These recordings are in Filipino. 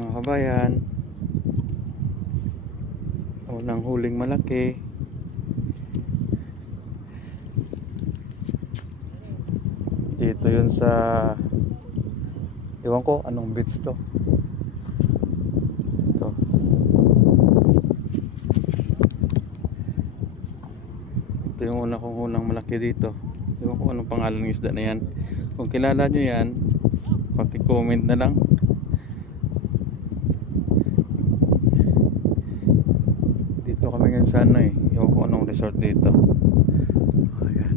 Mga kabayan, unang huling malaki. Dito yun sa, ewan ko anong beach to. Ito. Ito yung una kong unang malaki dito. Ewan ko anong pangalan ng isda na yan. Kung kilala nyo yan, paki-comment na lang. Dito kami ngayon sa ano eh, ewan ko anong resort dito. Ayan.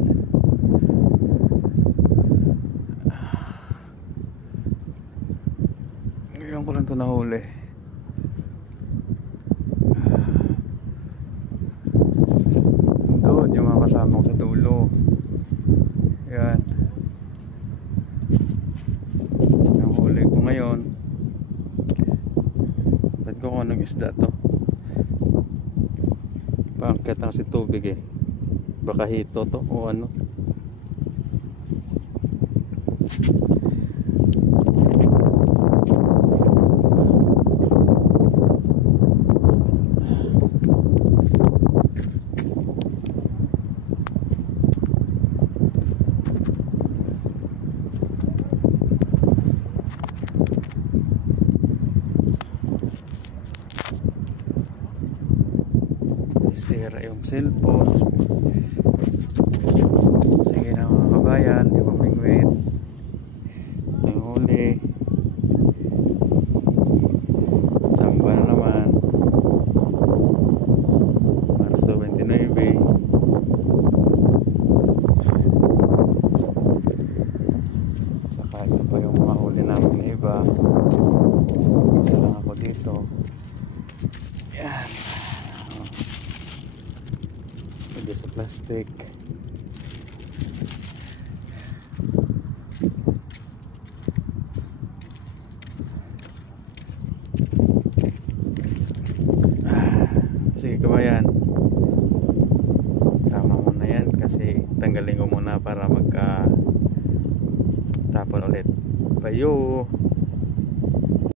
Ngayon ko lang ito nahuli. Doon yung mga kasama ko sa dulo. Ayan. Yung huli ko ngayon. Ba't ko kung anong isda to? Paangkat na kasi tubig eh. Baka hito to o ano. Sira yung cellphone. Sige na mga kabayan, di ba mingwit? Yung huli. Samba na naman. Marso 29. Saka ito pa yung mga huli namin na iba. Isa lang ako dito. Yan. Sa plastic. Sige kabayan, tama muna yan kasi tanggalin ko muna para magka tapon ulit. Bayo.